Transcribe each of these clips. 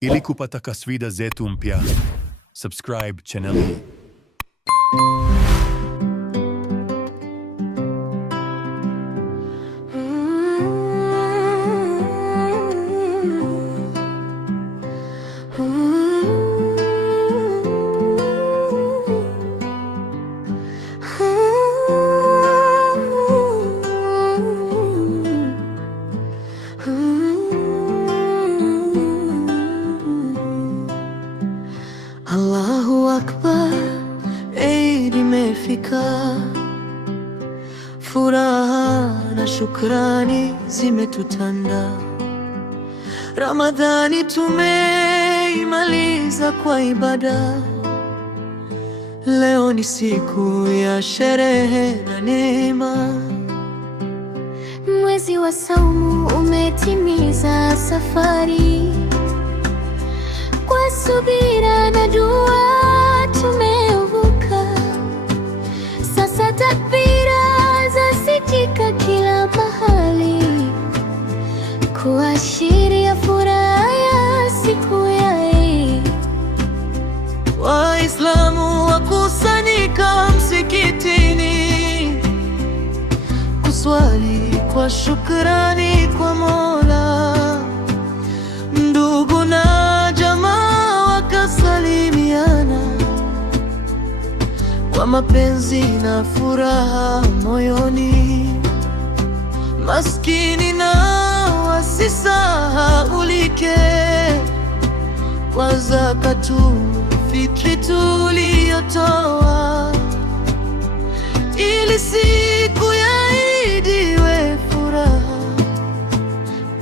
Ili kupata kaswida zetu mpya, subscribe channel hii. Allahu Akbar, Eid imefika, furaha na shukrani zimetutanda. Ramadhani tumeimaliza kwa ibada, leo ni siku ya sherehe na neema. Mwezi wa saumu umetimiza safari, kwa subira na dua tumeuvuka. Sasa takbira zasikika kila mahali, kuashiria furaha ya siku ya Eid. Waislamu wakusanyika msikitini, kuswali kwa shukrani kwa Mola. Ndugu na jamaa wakasalimiana kwa mapenzi na furaha moyoni. Maskini na wasisahaulike, kwa zakatu fitri tuliyotoa, ili siku ya Eid iwe furaha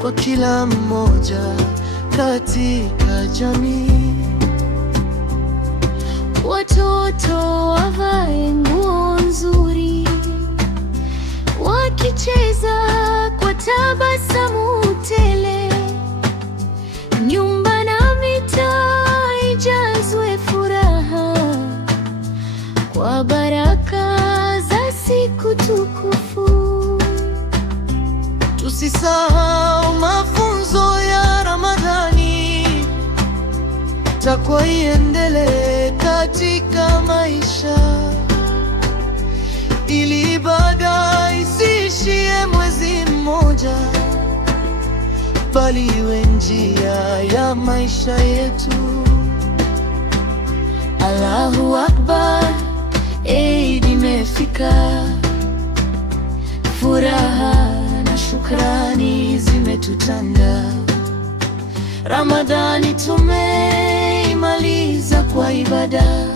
kwa kila mmoja katika jamii. Watoto wavae nguo nzuri, wakicheza kwa tabasamu tele. Nyumba na mitaa ijazwe furaha, kwa baraka za siku tukufu. Tusisahau mafunzo ya Ramadhani, takwa iendelee katika maisha, ili ibada isiishie mwezi mmoja, bali iwe njia ya maisha yetu. Allahu Akbar, Eid imefika, furaha na shukrani zimetutanda. Ramadhani tumeimaliza kwa ibada,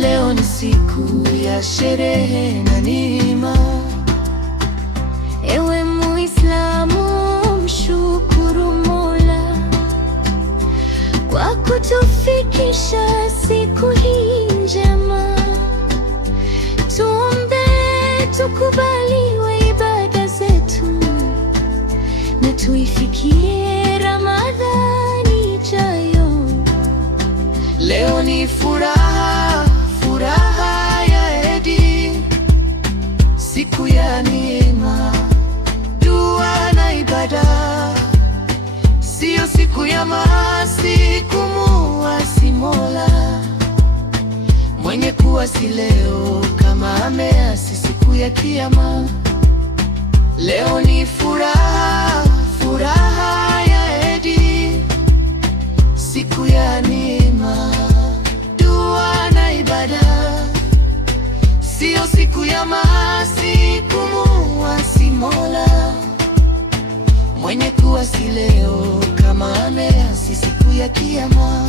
leo ni siku ya sherehe na neema. Ewe Muislamu, mshukuru Mola kwa kutufikisha siku hii njema. Tuombe tukubaliwe ibada zetu, na tuifikie Ramadhani ijayo. Leo ni furaha, furaha ya Eid, siku ya neema, dua na ibada. Sio siku ya maasi, kumuasi Mola. Mwenye kuasi leo kama ameasi siku ya Kiyama. Leo ni furaha, furaha ya Eid, siku ya neema, dua na ibada. Sio siku ya maasi, kumuasi Mola. Mwenye kuasi leo kama ameasi siku ya Kiyama.